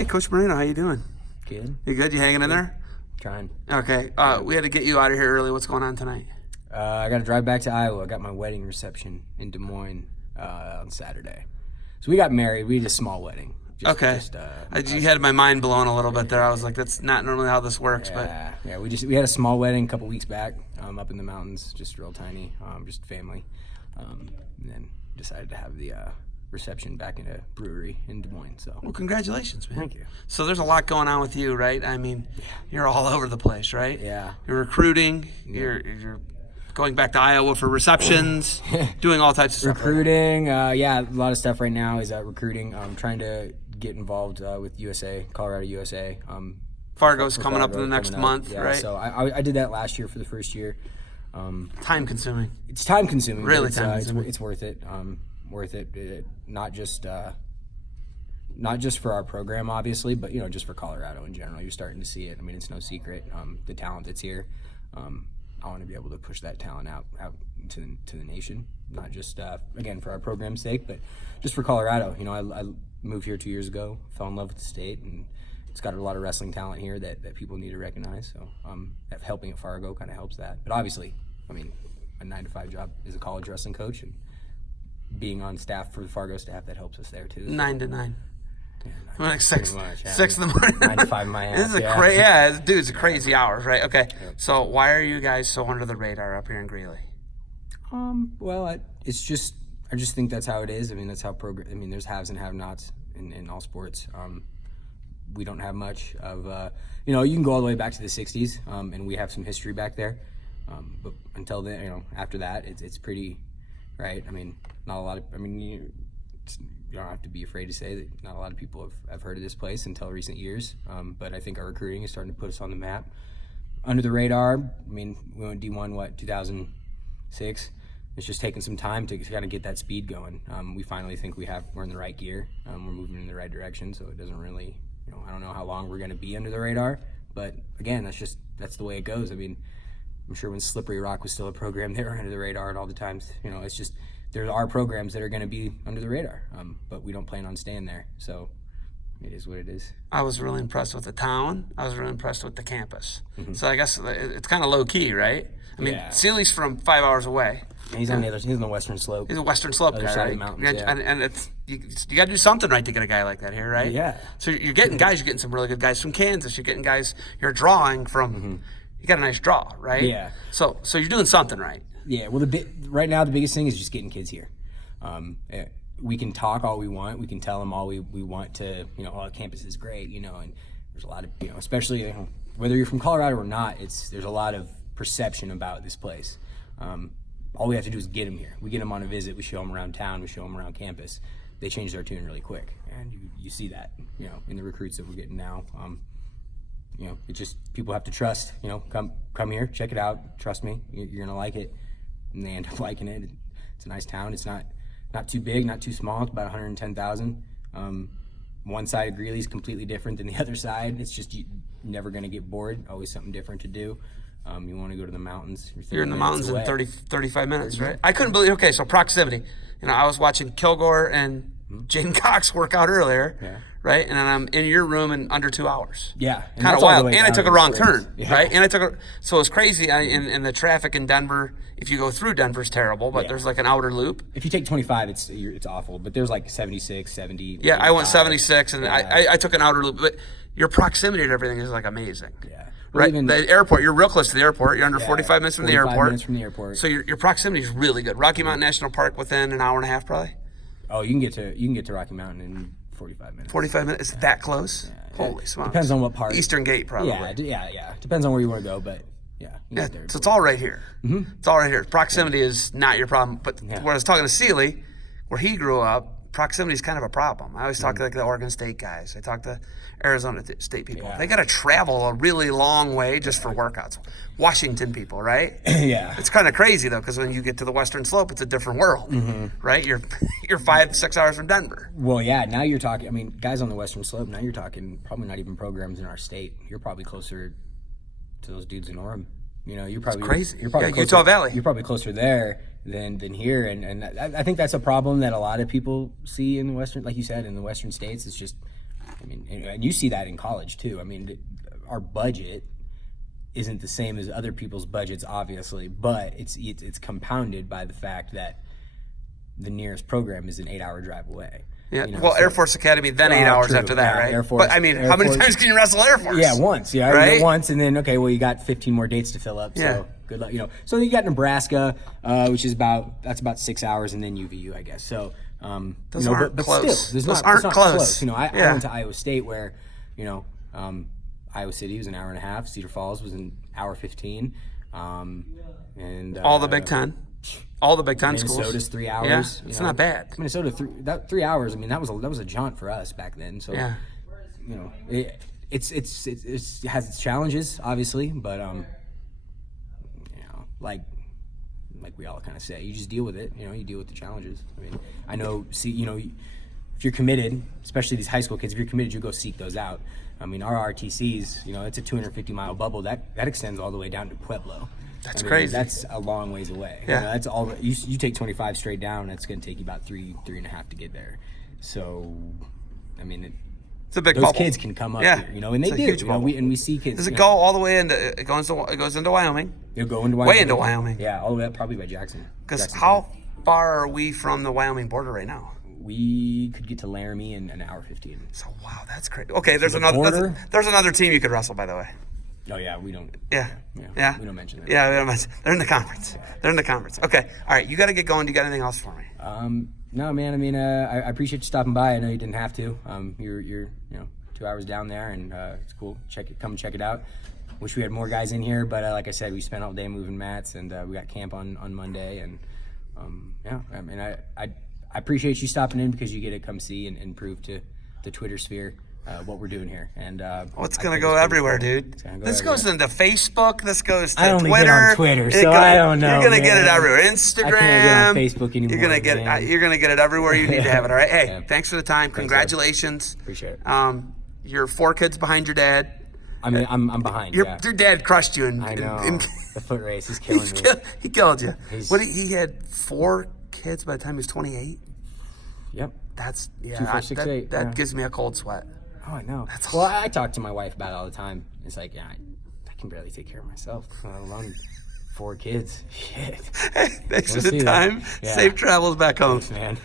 Hey, Coach Moreno, how you doing? Good. You good? You hanging in there? Trying. Okay. We had to get you out of here early. What's going on tonight? I got to drive back to Iowa. I got my wedding reception in Des Moines on Saturday. So we got married. We did a small wedding. Okay. You had my mind blown a little bit there. I was like, that's not normally how this works. Yeah. We had a small wedding a couple weeks back up in the mountains, just real tiny, just family, and then decided to have the reception back in a brewery in Des Moines. So. Well, congratulations, man. Thank you. So there's a lot going on with you, right? I mean, you're all over the place, right? Yeah. You're recruiting. Yeah. You're going back to Iowa for receptions, doing all types of stuff. Recruiting, a lot of stuff right now is recruiting. I'm trying to get involved with USA, Colorado USA. Fargo's coming up in the next month, right? So I did that last year for the first year. Time consuming. It's time consuming. Really time consuming. It's worth it. Worth it. Not just for our program, obviously, but just for Colorado in general. You're starting to see it. I mean, it's no secret. The talent that's here. I want to be able to push that talent out to the nation, not just again for our program's sake, but just for Colorado. I moved here 2 years ago, fell in love with the state, and it's got a lot of wrestling talent here that people need to recognize. So helping at Fargo kind of helps that. But obviously, I mean, a 9-to-5 job as a college wrestling coach, and being on staff for the Fargo staff, that helps us there too. 9 to 9. Yeah, like 6 in the morning. 9 to 5 in my ass. Dude, it's crazy hours, right? Okay, so why are you guys so under the radar up here in Greeley? Well, I just think that's how it is. I mean, that's how there's haves and have-nots in all sports. We don't have much of, you can go all the way back to the '60s, and we have some history back there. But until then, after that, it's pretty, right? I mean, not a lot of. I mean, you don't have to be afraid to say that not a lot of people have heard of this place until recent years. But I think our recruiting is starting to put us on the map. Under the radar, I mean, we went D1, 2006? It's just taking some time to kind of get that speed going. We finally think we're in the right gear. We're moving in the right direction, so it doesn't really, I don't know how long we're going to be under the radar. But again, that's the way it goes. I mean, I'm sure when Slippery Rock was still a program, they were under the radar at all the times. It's just, there are programs that are going to be under the radar, but we don't plan on staying there. So it is what it is. I was really impressed with the town. I was really impressed with the campus. Mm-hmm. So I guess it's kind of low key, right? I mean, Sealy's from 5 hours away. He's on the western slope. He's a western slope guy, right? Of the mountains, yeah. And it's you got to do something right to get a guy like that here, right? Yeah. So you're getting some really good guys from Kansas. You're getting guys. You're drawing from. Mm-hmm. You got a nice draw, right? Yeah. So you're doing something right. Yeah. Well, right now the biggest thing is just getting kids here. We can talk all we want. We can tell them all we want to. The campus is great. And there's a lot of especially whether you're from Colorado or not. There's a lot of perception about this place. All we have to do is get them here. We get them on a visit. We show them around town. We show them around campus. They change their tune really quick, and you see that in the recruits that we're getting now. It just people have to trust. Come here, check it out. Trust me, you're gonna like it, and they end up liking it. It's a nice town. It's not too big, not too small. It's about 110,000. One side of Greeley is completely different than the other side. It's just you're never gonna get bored. Always something different to do. You want to go to the mountains. You're in the mountains in 35 minutes, right? I couldn't believe. Okay, so proximity. I was watching Kilgore and Jaden Cox work out earlier, right? And then I'm in your room in under 2 hours. Yeah, kind of wild. And I took a wrong turn, right? And so it's crazy. In the traffic in Denver, if you go through Denver's terrible, but there's like an outer loop. If you take 25, it's awful. But there's like 76, 70. Yeah, 75. I went 76, and I took an outer loop. But your proximity to everything is like amazing. Yeah. Right, the airport. You're real close to the airport. You're under 45 minutes from the airport. 45 minutes from the airport. So your proximity is really good. Rocky Mountain National Park within an hour and a half, probably. Oh, you can get to Rocky Mountain in 45 minutes. 45 minutes? Is that close? Yeah. Holy smokes! Depends on what part. Eastern Gate, probably. Yeah. Depends on where you want to go, but yeah. So it's all right here. Mm-hmm. It's all right here. Proximity is not your problem. But when I was talking to Sealy, where he grew up, proximity is kind of a problem. I always talk to like the Oregon State guys. I talk to Arizona State people. Yeah. They got to travel a really long way just for workouts. Washington people, right? Yeah. It's kind of crazy though, because when you get to the Western Slope, it's a different world, right? You're 5 to 6 hours from Denver. Well, yeah. Now you're talking. I mean, guys on the Western Slope. Now you're talking probably not even programs in our state. You're probably closer to those dudes in Orem. You're probably it's crazy. You're probably closer, Utah Valley. You're probably closer there than here, and I think that's a problem that a lot of people see in the Western, like you said, in the Western states. It's just I mean, and you see that in college too. I mean, our budget isn't the same as other people's budgets, obviously, but it's compounded by the fact that the nearest program is an 8-hour drive away. Yeah. Air Force Academy, then 8 hours after that, right? Air Force, but I mean, how many times can you wrestle Air Force? Yeah, once. Yeah, right? Once, and then you got 15 more dates to fill up. So good luck. So you got Nebraska, which is about 6 hours, and then UVU, I guess. So those aren't but close. Still, those aren't close. I went to Iowa State, where Iowa City was an hour and a half. Cedar Falls was an hour 15, and all the Big Ten. All the Big Ten schools. Minnesota's 3 hours. Yeah, it's not bad. Minnesota 3 hours. I mean, that was a jaunt for us back then. So it has its challenges, obviously, but like we all kind of say, you just deal with it. You deal with the challenges. I mean, I know. If you're committed, especially these high school kids, if you're committed, you go seek those out. I mean, our RTCs, it's a 250-mile bubble that extends all the way down to Pueblo. That's crazy. That's a long ways away. Yeah. That's all. You take 25 straight down. That's going to take you about three and a half to get there. So, I mean, it's a big those bubble. Kids can come up here, and they do. We see kids. Does it go all the way into? It goes into Wyoming. It'll go into Wyoming. Way into Wyoming. Yeah, all the way up probably by Jackson. Because how far are we from the Wyoming border right now? We could get to Laramie in an hour 15. So wow, that's crazy. Okay, there's another team you could wrestle, by the way. Oh yeah, we don't. Yeah. We don't mention that. Yeah, we don't mention. They're in the conference. They're in the conference. Okay, all right. You got to get going. Do you got anything else for me? No, man. I mean, I appreciate you stopping by. I know you didn't have to. You're 2 hours down there, and it's cool. Come check it out. Wish we had more guys in here, but like I said, we spent all day moving mats, and we got camp on Monday, and I mean, I appreciate you stopping in because you get to come see and prove to the Twitter sphere what we're doing here. And it's going to go everywhere, dude. This goes into Facebook. This goes to I only Twitter. get on Twitter, so I don't know. You're going to get it everywhere. Instagram. I can't get on Facebook anymore. You're going to get it everywhere you need to have it. All right. Hey, thanks for the time. Congratulations. Appreciate it. You're 4 kids behind your dad. I mean, I'm behind. Your dad crushed you. I know. The foot race is killing me. He killed you. He had 4 kids by the time he was 28. Yep. That's 2, 4, 6, 8. That gives me a cold sweat. Oh, I know. Well, I talk to my wife about it all the time. It's like, I can barely take care of myself, let alone 4 kids. Shit. Hey, thanks for the time. Safe travels back home. Thanks, man.